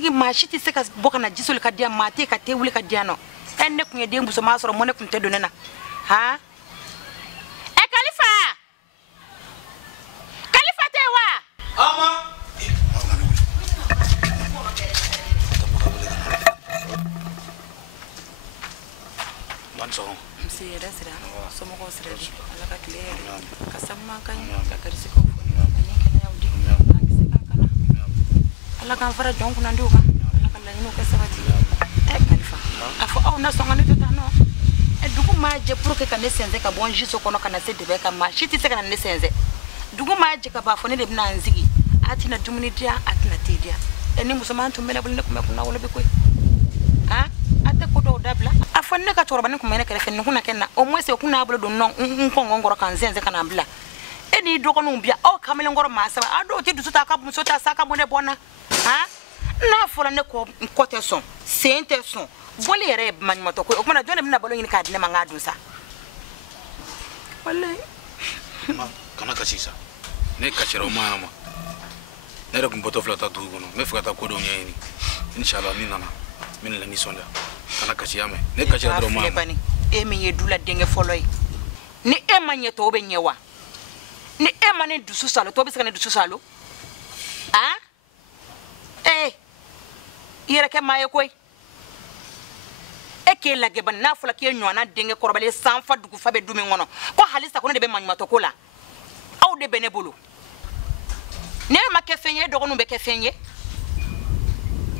sigi maa si tɛ se ka bɔ ka na jisoli ka di yan maa tɛ ka tɛ wuli ka di yan nɔ ne kun ye den musoman sɔrɔ mɔ ne kun tɛ don ne na ha Kalifa Kalifa tɛ wa ama Banso sira sira somɔgɔw sira ala ka tile ka sanuman ka ɲi ka garisɛgɛw fɔ ani kɛnɛyaw di an kisi kan kana ala k'an fara jɔn kunnandiw kan ala ka laɲiniw kɛ sabati Kalifa a fɔ aw na sɔn ka ne to tan nɔ dugu maa jɛ pour que ka ne sɛnsɛn ka bɔ n jiso kɔnɔ ka na se dɛbɛ kan maa si tɛ se ka na ne sɛnsɛn dugu maa jɛ ka b'a fɔ ne de bɛna n sigi a tɛna dumuni diya a tɛna te diya ni musoman tun bɛ ne bolo ne tun bɛ kunna wolo bɛ koyi a tɛ ko dɔw dabila a fɔ ne ka cɛkɔrɔba ne tun bɛ ne kɛrɛfɛ nin kunna kɛ na o moins kun n'a bolo don n kɔngɔ kɔrɔ ka n sɛnsɛn ka na bila n'i dɔgɔninw bi aw kamalen kɔrɔ maa saba a dɔw tɛ dusu ta ka muso ta sa ka mun ne bɔ n na n'a fɔra ne kɔ tɛ sɔn sen tɛ sɔn boli yɛrɛ ye maɲumatɔ ko o kuma jɔn de bɛna balo ɲini k'a di ne ma n k'a dun sa walayi kana kasi sa ne kasira o ma ne yɛrɛ kun bɔtɔ fila ta dugu kɔnɔ ne fɛ ka taa ko dɔw ɲɛɲini inshallah ni nana min la nisɔndiya kana kasi ya mɛn ne kasira dɔrɔn ma e min ye dula denkɛ fɔlɔ ye ni e ma ɲɛ tɔw bɛ ɲɛ wa ni e ma ne dusu salo tɔw bɛ se ka ne dusu salo i yɛrɛ kɛ maa ye koyi e k'e lajɛ bani n'a fɔra k'e ɲɔgɔnna denkɛ kɔrɔbalen sanfa dugu fa bɛ du min kɔnɔ ko halisa ko ne de bɛ maɲumatɔ ko la aw de bɛ ne bolo ne ma kɛ fɛn ye e dɔgɔninw bɛ kɛ fɛn ye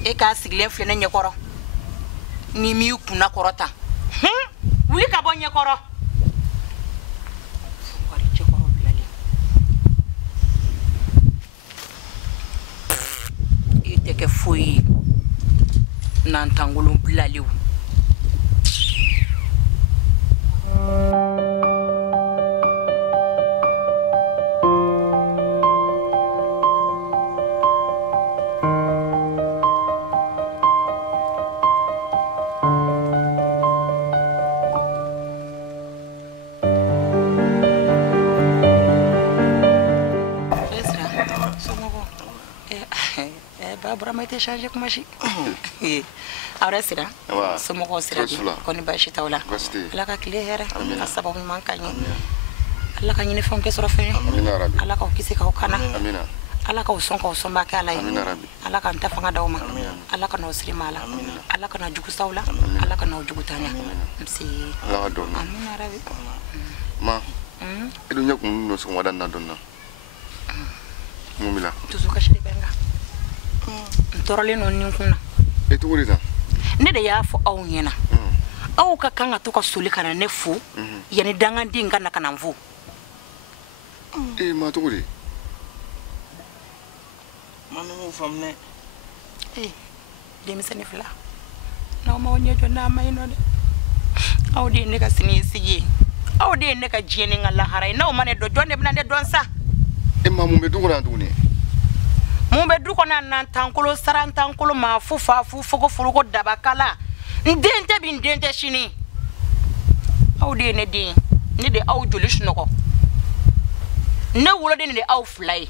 e k'a sigilen filɛ ne ɲɛkɔrɔ ni m'i kunna kɔrɔ tan wuli ka bɔ ɲɛkɔrɔ wari cɛkɔrɔ bilalen i tɛ kɛ foyi ye n'antangolon bilalew Brama ite changer kuma shi awra sira somɔgɔw sira ko ni baasi t'aw la ala ka tile hɛrɛ ka sababu ɲuman k'a ɲɛ ala ka ɲinifɛnw kɛ sɔrɔ fɛn ye ala k'aw kisi k'aw kana ala k'aw sɔn k'aw sɔnba kɛ ala ye ala ka n ta fanga d'aw ma ala ka n'aw siri maa la ala ka na jugu saw la ala ka n'aw jugu tanya amina rabi ma edu nya kun no so wada na donna mumila tuzu ka shiri benga ntorole no ninkuna etugurita ne de y'a fɔ aw ɲɛna aw ka kan ka to ka soli kana ne fo yani danganden ka na kana fo ma tuguri mami mo famne demisɛnnin fila n'aw m'aw ɲɛ jɔ n'a ma ɲi nɔ dɛ aw de ye ne ka sini sigi aw de ye ne ka diɲɛ ni n ka lahara ye n'aw ma ne dɔn jɔn de bɛna ne dɔn sa ma mun bɛ du kɔnɔ tuguni mun bɛ du kɔnɔ nan tankolo saran tankolo ma fu fa fu fogo furuko dabakala n den tɛ bi n den tɛ sini aw de ye ne den ne de aw joli sunɔgɔ ne woloden de aw fila ye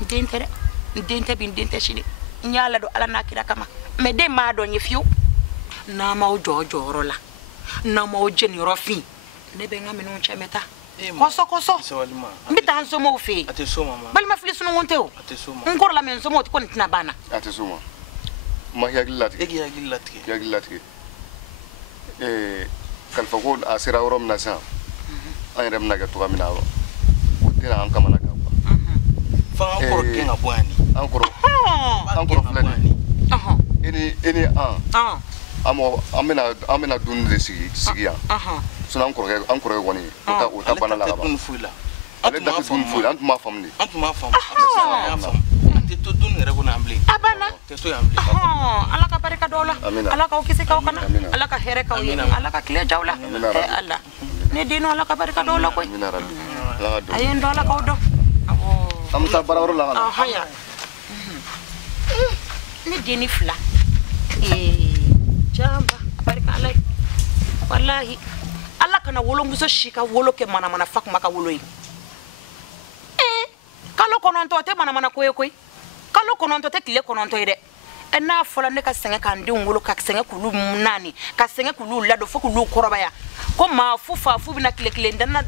n den tɛ dɛ n den tɛ bi n den tɛ sini n y'a ladon ala n'a kira kama mɛ den m'a dɔn ye fiyewu n'a m'aw jɔ jɔyɔrɔ la n'a m'aw jeniyɔrɔ fin ne bɛ n ka minɛnw cɛ n bɛ taa kɔsɔ n bɛ taa n somɔgɔw fɛ yen balima fili sununkun tɛ o n kɔrɔ la mɛ n somɔgɔw tɛ ko nin tɛna banna a tɛ s'o ma ma hakili latigɛ kalifa ko a sera yɔrɔ min na sisan an yɛrɛ bɛna kɛ cogoya min na o tɛna an kamana kan fanga kɔrɔ gɛn ka bɔ yan an kɔrɔ filɛ nin e ni an bɛna dumuni de sigi yan sinon an kɔrɔkɛ kɔni o ta bana la ka ban ale da tɛ dumuni foyi an tun b'a faamu de an tɛ to dumuni yɛrɛ kɔnɔ an bilen a banna tɛ to yan bilen ala ka barika dɔw la ala k'aw kisi k'aw kana ala ka hɛrɛ k'aw ye ala ka tile jaw la ala ne den ala ka barika dɔw la koyi a ye n dɔn ala k'aw dɔn an bɛ taa baarayɔrɔ la ka na haya ne den ni fila jamba barika ala ye wallahi ala kana wolomuso si ka wolo kɛ manamana fa kuma ka wolo ye kalo kɔnɔntɔn tɛ manamana ko ye koyi kalo kɔnɔntɔn tɛ tile kɔnɔntɔn ye dɛ n'a fɔla ne ka sɛngɛ kan denw wolo ka sɛngɛ kulu naani ka sɛngɛ kulu lado fo kulu kɔrɔbaya ko maa fu fa fu bina kile ndana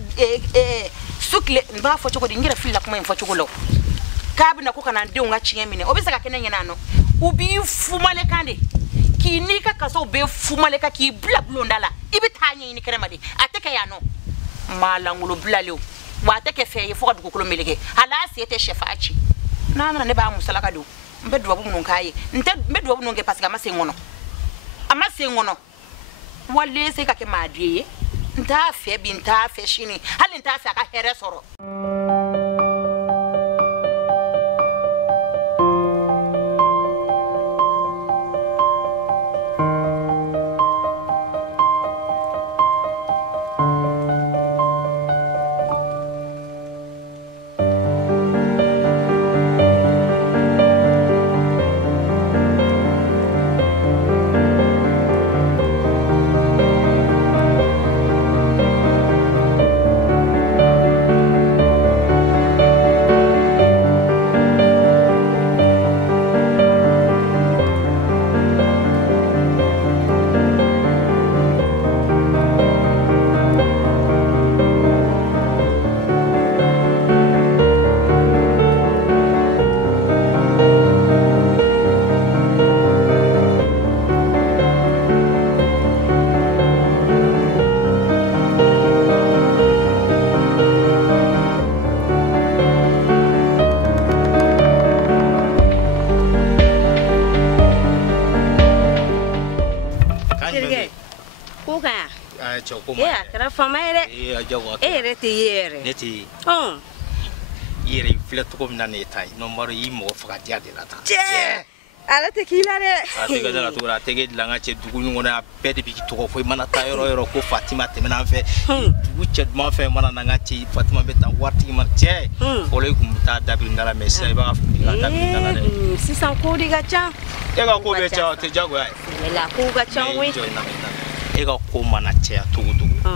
su kile mba fɔ cogo di n yɛrɛ filila kuma in fɔ cogo la k'a bina ko kana denw ka tiɲɛ minɛ o bɛ se ka kɛ ne ɲɛna nɔ u b'i fumale kan de k'i n'i ka kasaw bɛ fumale kan k'i bila bulonda la i bɛ taa ɲɛɲini kɛnɛma de a tɛ kɛ yan nɔ maa langolo bilalew wa a tɛ kɛ fɛn ye fo ka dugukolo meleke hali a se tɛ sɛfa ci n'a nana ne b'a musalaka don n bɛ dubabu minnu k'a ye n bɛ dubabu minnu kɛ parce que a ma se n kɔnɔ wale se ka kɛ maadu ye n t'a fɛ bi n t'a fɛ sini hali n t'a fɛ a ka hɛrɛ sɔrɔ Ya, kera fama ere. Iya, jago. Ere te yere. Neti. Oh. Yere fila to kom na netai. Nomor yi mo faga dia de la ta. Ala te kilare. Ate ga dala to ra te ge langa che dugu ngona pede bi to ko foi mana ta yoro ko Fatima te mena fe. Wuche ma fe mana na ngati Fatima beta warti ma che. Ole kum ta dabil ndala mesa ba fu ga dabil ndala re. Si san ko diga cha. E ga ko be cha te jago ai. La ko ga cha wi. Ega ko mana che tugu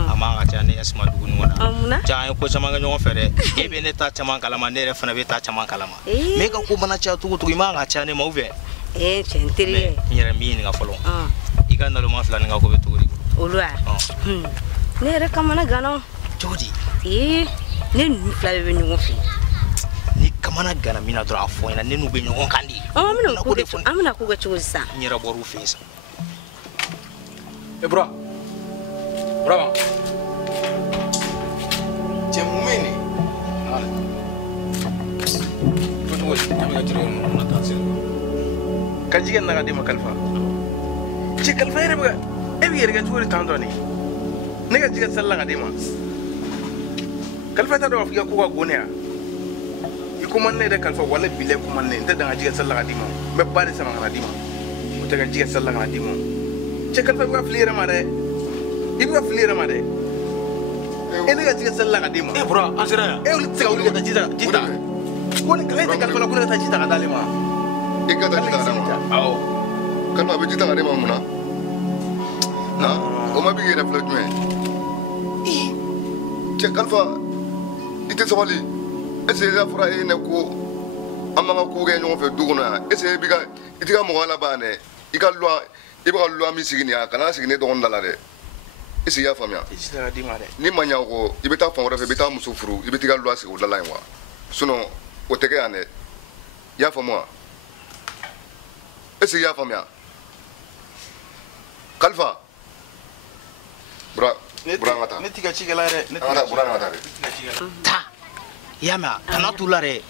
amanga cha ne asma dugu ngona cha ko chama ga nyon fere ebe ne ta chama kalama ne re fana be ta chama kalama me ga ko mana cha tugu imanga cha ne mauve chentiri nyere mi nga folo iga na lo ma fla nga ko be tugu olwa ne re kamana gano jodi ne nu fla be nyon fi ni kamana gana mina dra fo ina ne nu be nyon kandi amina ko ga chuza nyera boru fesa bro bravo Cemumini foto woni tamga jiro na tansil ka jigen naga dima kalfa ci kalfa yere ba e bi yere ga tuuri tando ni ne ga jigen salla ga dima kalfa ta do afiya ko ga gonya iko manne da kalfa wala bile ko manne da da jigen salla ga dima be bari sama ga dima o ta ga jigen salla ga dima ci kalfa ga flira ma de ibra flira ma de ene ga jigen salla ga dima bro ansira e uli tsa uli ga jita ko ne ka kalfa la ko ta jita ga dalima ika ta jita na aw kalma be jita ga dima muna na o ma bi gere fla jume ce kalfa ite sabali ese ya fura ene ko amanga ko ge nyon fe duguna ese bi ga itiga mo wala bane ika lwa iba lwa mi sigini ya kana sigini do ndala de ese ya famia jita ga dima de ni manya ko ibeta fawra fe beta musu furu ibetiga lwa sigi udala yanwa suno o tege ane ya famwa ese ya famia kalfa bra ngata ne tiga chigala re ne ngata bra ngata re ta yama kana tulare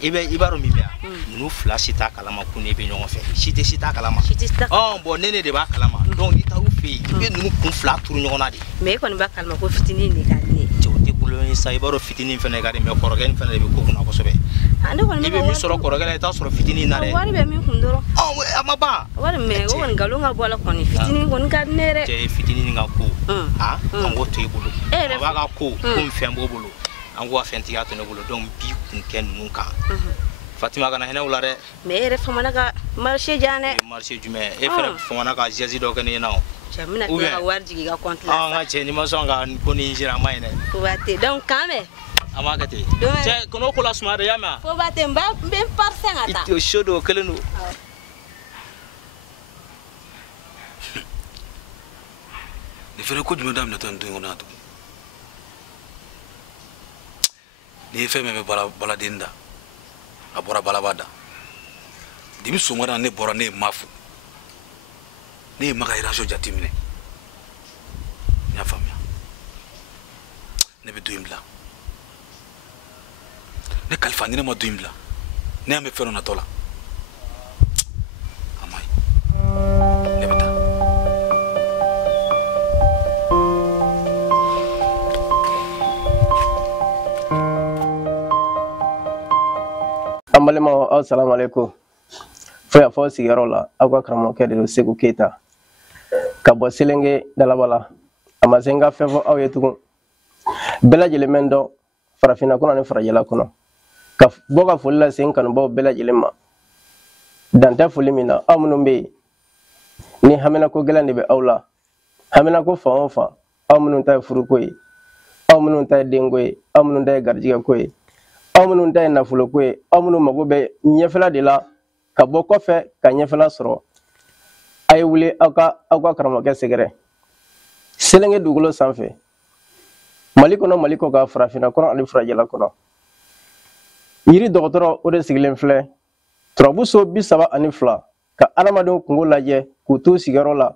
ibaro mimia nu flash ta kalama kuni be nyon fe sita kalama bon nene de ba kalama donc ita rufi be nu kun fla turu nyon na de me ko ni ba kalama ko fitini ni kadi jodi kulo ni sa ibaro fitini fene gade me korogen fene be ko kuna ko sobe ande ko ni be mi soro korogela ta soro fitini na re wari be mi kundoro amaba wari me ko ni galunga bola ko ni fitini ko ni kadnere je fitini nga ko ango to ibulu ba ga ko mfembo bulu ango afenti ya to ne bulu donc bi kun ken nunka Fatima kana hena ulare mere famana ka marché jane marché jume e fere famana ka jazi do kene na jamina ka warji ga compte la nga che ni masonga ko ni jira mai ne ko bate donc kame amagati je kono ko la sumare yama ko bate mba ben parsen ata ito shodo kelenu ne fere ko jumɛn daminɛ tɔ nin don kɔnɔ tugun ni ye fɛn min bɛ baladen da a bɔra balaba da dimi sɔgɔmada ne bɔra ne ye ma fo ne ye maga iraso jateminɛ n y'a faamuya ne bɛ don in bila ne kalifa ni ne ma don in bila ne y'a mɛn fɛn dɔ natɔ la a ma ɲi ne bɛ taa an balimaw assalamu alaikum fo y'a fɔ sigiyɔrɔ la aw ka karamɔgɔkɛ de don Segu Keyita ka bɔ Selenge Dalabala a ma se n ka fɛn fɔ aw ye tugun bɛɛ lajɛlen bɛ n dɔn farafinna kɔnɔ ani farajɛla kɔnɔ ka bɔ ka foli lase n kanubaw bɛɛ lajɛlen ma dan tɛ foli min na aw minnu bɛ yen ni haminako gɛlɛn de bɛ aw la haminako fan o fan aw minnu ta ye furuko ye aw minnu ta ye denko ye aw minnu ta ye garijɛgɛko ye aw minnu ta ye nafoloko ye aw minnu mago bɛ ɲɛfɛla de la ka bɔ kɔfɛ ka ɲɛfɛla sɔrɔ a ye wuli aw ka karamɔgɔkɛ sɛgɛrɛ Selenge dugukolo sanfɛ Mali kɔnɔ Mali kɔ ka farafinna kɔnɔ ani farajɛla kɔnɔ yiri dɔgɔtɔrɔ o de sigilen filɛ turabuso 32 ka adamadenw kungo lajɛ k'u t'u sigiyɔrɔ la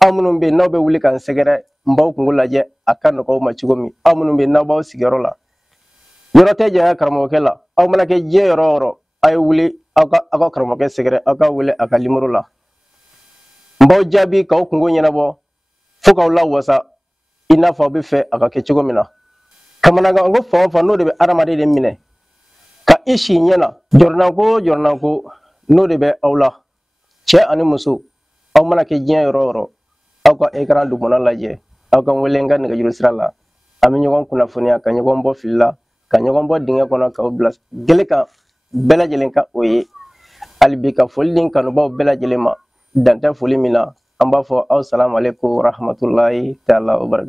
aw minnu bɛ n'aw bɛ wuli k'an sɛgɛrɛ n b'aw kungo lajɛ a ka nɔgɔ aw ma cogo min aw minnu bɛ n'aw b'aw sigiyɔrɔ la yɔrɔ tɛ janya karamɔgɔkɛ la aw mana kɛ diɲɛ yɔrɔ o yɔrɔ a ye wuli aw ka karamɔgɔkɛ sɛgɛrɛ aw ka wele a ka numéro la n b'aw jaabi k'aw kungo ɲɛnabɔ fo k'aw lawasa i n'a fɔ aw bɛ fɛ a ka kɛ cogo min na kamanagan ko fan o fan n'o de bɛ adamaden de minɛ ka i si ɲɛna jɔrɔnanko n'o de bɛ aw la cɛ ani muso aw mana kɛ diɲɛ yɔrɔ o yɔrɔ aw ka écran dugumana lajɛ aw ka wele n ka nɛgɛjuru sira la an bɛ ɲɔgɔn kunnafoniya ka ɲɔgɔn bɔ fili la ka ɲɔgɔn bɔ dingɛ kɔnɔ k'aw bila gele kan bɛɛ lajɛlen ka o ye hali bi ka foli ni kanubaw bɛɛ lajɛlen ma dan tɛ foli min na an b'a fɔ aw salamu alaikum warahmatulahi taala wabarakatuh